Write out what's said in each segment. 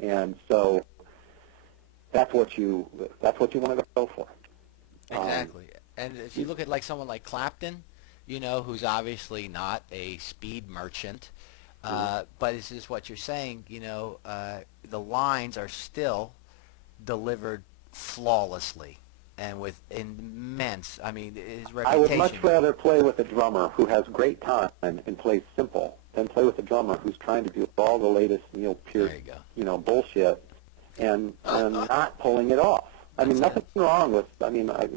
And so that's what you want to go for. Exactly. And if you look at like someone like Clapton, you know, who's obviously not a speed merchant, but this is what you're saying, you know, the lines are still delivered flawlessly and with immense, I mean, his I would much reputation. rather play with a drummer who has great time and plays simple than play with a drummer who's trying to do all the latest Neil Pearce, There you go. bullshit and not pulling it off. I mean, That's nothing wrong with,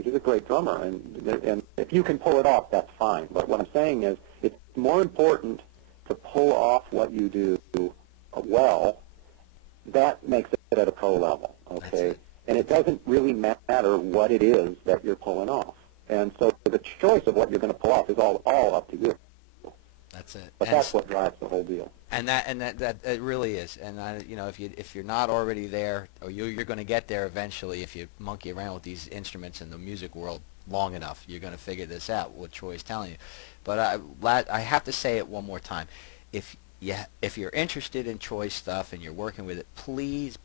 he's a great drummer, and if you can pull it off, that's fine. But what I'm saying is it's more important to pull off what you do well. That makes it at a pro level, okay? And it doesn't really matter what it is that you're pulling off. And so the choice of what you're going to pull off is all up to you. That's it. But that's what drives the whole deal. And that it really is. And you know, if you're not already there, or you're going to get there eventually, if you monkey around with these instruments in the music world long enough, you're going to figure this out. What Troy's telling you. But I have to say it one more time. If you're interested in Troy's stuff and you're working with it, please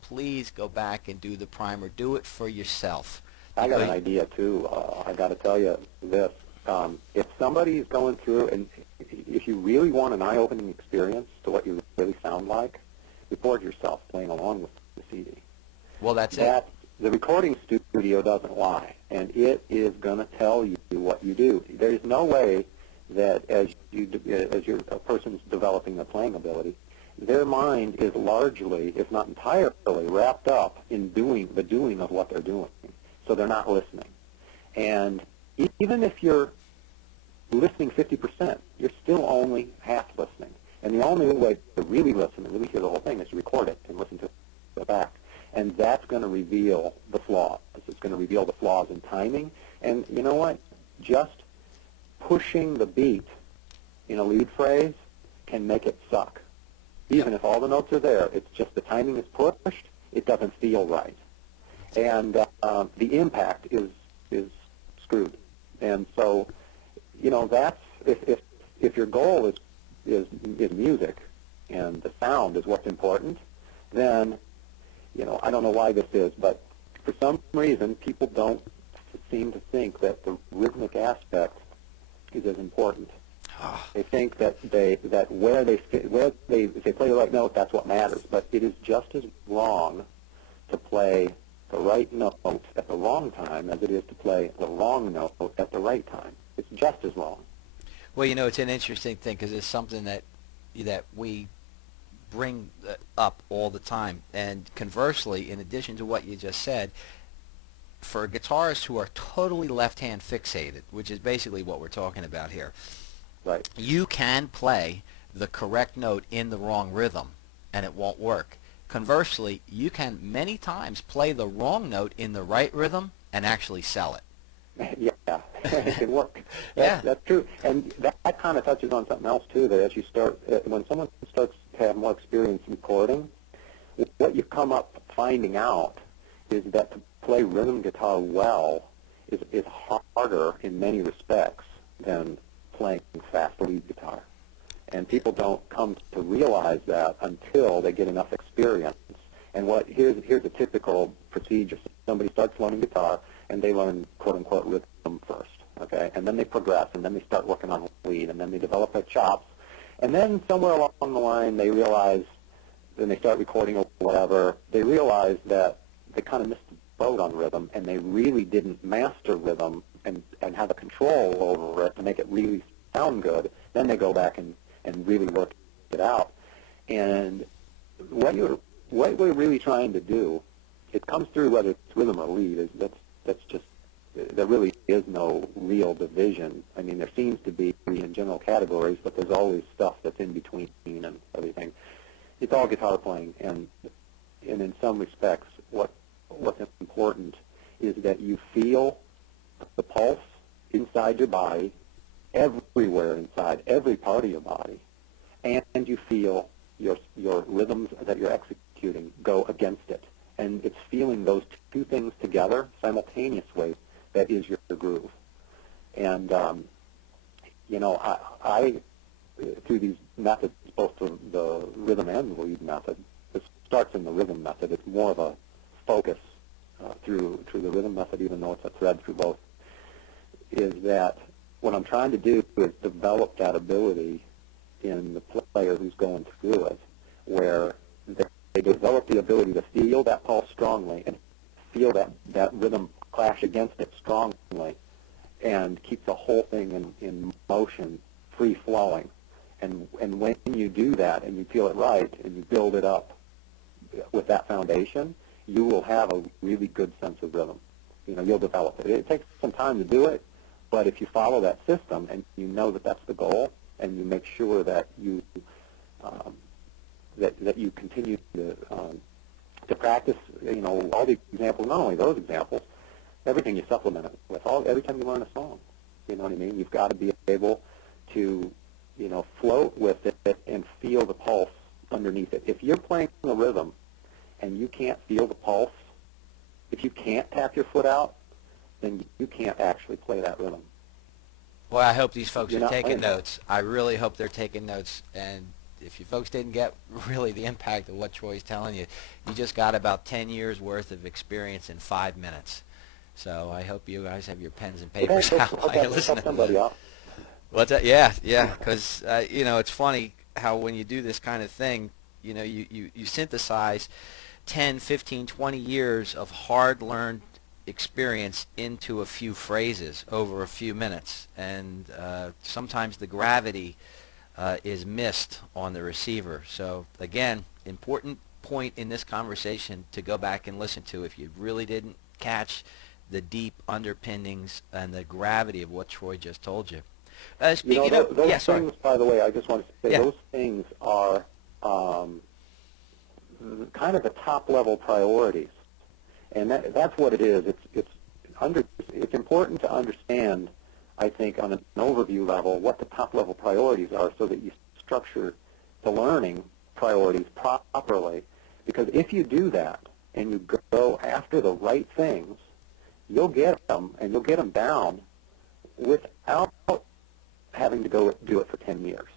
go back and do the primer. Do it for yourself. I got an idea too. I got to tell you this. If somebody's going through, and if you really want an eye-opening experience to what you really sound like, record yourself playing along with the CD. Well, that's it. The recording studio doesn't lie, and it is going to tell you what you do. There's no way that as a person's developing a playing ability, their mind is largely, if not entirely, wrapped up in the doing of what they're doing. So they're not listening. And even if you're listening 50%, you're still only half listening. And the only way to really listen and really hear the whole thing is to record it and listen to it back. And that's going to reveal the flaws. It's going to reveal the flaws in timing. And you know what? Just pushing the beat in a lead phrase can make it suck. Even if all the notes are there, it's just the timing is pushed, it doesn't feel right. And the impact is screwed. And so, that's if your goal is music and the sound is what's important, then I don't know why this is, but for some reason people don't seem to think that the rhythmic aspect is as important. They think that if they play the right note, that's what matters. But it is just as wrong to play the right note at the wrong time as it is to play the wrong note at the right time. It's just as wrong. Well, it's an interesting thing because it's something that we bring up all the time. And conversely, in addition to what you just said, for guitarists who are totally left-hand fixated, which is basically what we're talking about here, right? You can play the correct note in the wrong rhythm, and it won't work. Conversely, you can many times play the wrong note in the right rhythm and actually sell it. Yeah, it can work. Yeah. That's true. And that kind of touches on something else, too, that as you start, when someone starts to have more experience recording, what you come up finding out is that to play rhythm guitar well is harder in many respects than playing fast lead guitar. And people don't come to realize that until they get enough experience. And here's a typical procedure. Somebody starts learning guitar, and they learn, quote-unquote, rhythm first, okay? And then they progress, and then they start working on lead, and then they develop their chops. And then somewhere along the line, they realize, then they start recording or whatever, they realize that they kind of missed the boat on rhythm, and they really didn't master rhythm and have a control over it to make it really sound good. Then they go back and really work it out. And what we're really trying to do, it comes through whether it's rhythm or lead, is that's just, there really is no real division. I mean, there seems to be in general categories, but there's always stuff that's in between and everything. It's all guitar playing, and in some respects, what's important is that you feel the pulse inside your body, everywhere inside, every part of your body, and you feel your rhythms that you're executing go against it. And it's feeling those two things together simultaneously that is your groove. And, I through these methods, both the rhythm and lead method, starts in the rhythm method. It's more of a focus through the rhythm method, even though it's a thread through both, is that what I'm trying to do is develop that ability in the player who's going through it, where they develop the ability to feel that pulse strongly and feel that rhythm clash against it strongly, and keep the whole thing in motion, free-flowing. And when you do that and you feel it right and you build it up with that foundation, you will have a really good sense of rhythm. You'll develop it. It takes some time to do it, but if you follow that system and you know that that's the goal, and you make sure that you that you continue to practice, all the examples, not only those examples, everything you supplement it with, every time you learn a song. You know what I mean? You've got to be able to, float with it and feel the pulse underneath it. If you're playing a rhythm and you can't feel the pulse, if you can't tap your foot out, then you can't actually play that rhythm. Well, I hope these folks You're are not taking playing notes. I really hope they're taking notes. And if you folks didn't get really the impact of what Troy's telling you, you just got about 10 years worth of experience in 5 minutes. So I hope you guys have your pens and papers out while you're listening to that. What's that? Yeah, because, it's funny how when you do this kind of thing, you synthesize 10, 15, 20 years of hard-learned experience into a few phrases over a few minutes. And sometimes the gravity is missed on the receiver. So, again, important point in this conversation to go back and listen to if you really didn't catch the deep underpinnings and the gravity of what Troy just told you. Speaking of those things, by the way, I just want to say those things are kind of the top-level priorities, and that's what it is. It's important to understand, I think, on an overview level, what the top-level priorities are, so that you structure the learning priorities properly. Because if you do that and you go after the right things, you'll get them, and you'll get them down without having to go do it for 10 years.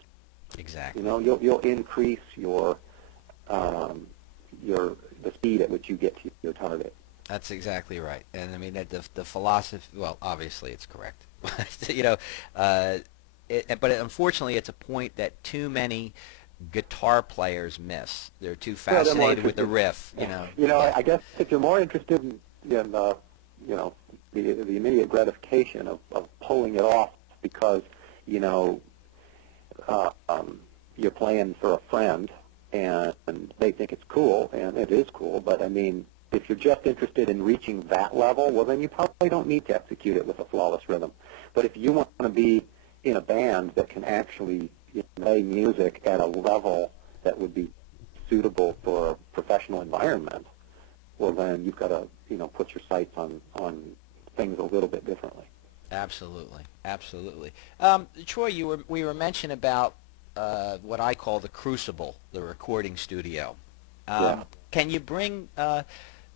Exactly. You'll increase the speed at which you get to your target. That's exactly right. And I mean, the philosophy, well, obviously it's correct. But unfortunately it's a point that too many guitar players miss. They're too fascinated with the riff, I guess if you're more interested in the immediate gratification of pulling it off because, you're playing for a friend and they think it's cool, and it is cool, but I mean, if you're just interested in reaching that level, well, then you probably don't need to execute it with a flawless rhythm. But if you want to be in a band that can actually play music at a level that would be suitable for a professional environment, well, then you've got to, put your sights on things a little bit differently. Absolutely, absolutely. Troy, we were mentioning about what I call the crucible, the recording studio. Can you bring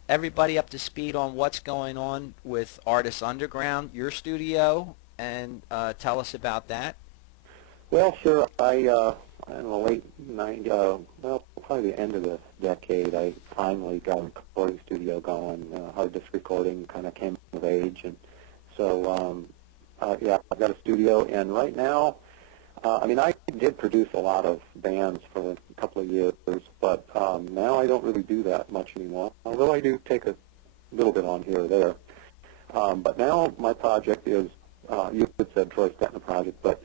everybody up to speed on what's going on with Artists Underground, your studio, and tell us about that? Well, sure. In the late 90s, probably the end of the decade, I finally got a recording studio going. Hard disk recording kind of came of age, and so I've got a studio. And right now, I did produce a lot of bands for a couple of years, but now I don't really do that much anymore. Although I do take a little bit on here or there. But now my project is, you had said Troy Stetina project, but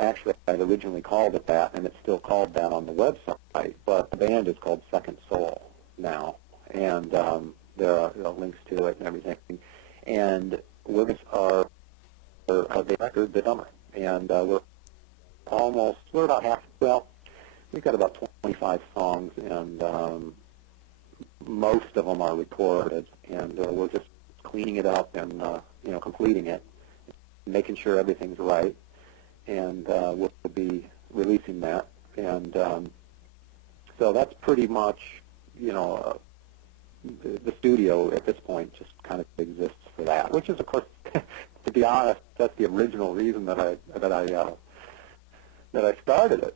actually I'd originally called it that, and it's still called that on the website, but the band is called Second Soul now, and there are links to it and everything. And we're the record, The Dumber, and we're about half, we've got about 25 songs, and most of them are recorded, and we're just cleaning it up and, completing it, making sure everything's right. And we'll be releasing that, and so that's pretty much, the studio at this point just kind of exists for that. Which is, of course, to be honest, that's the original reason that I started it.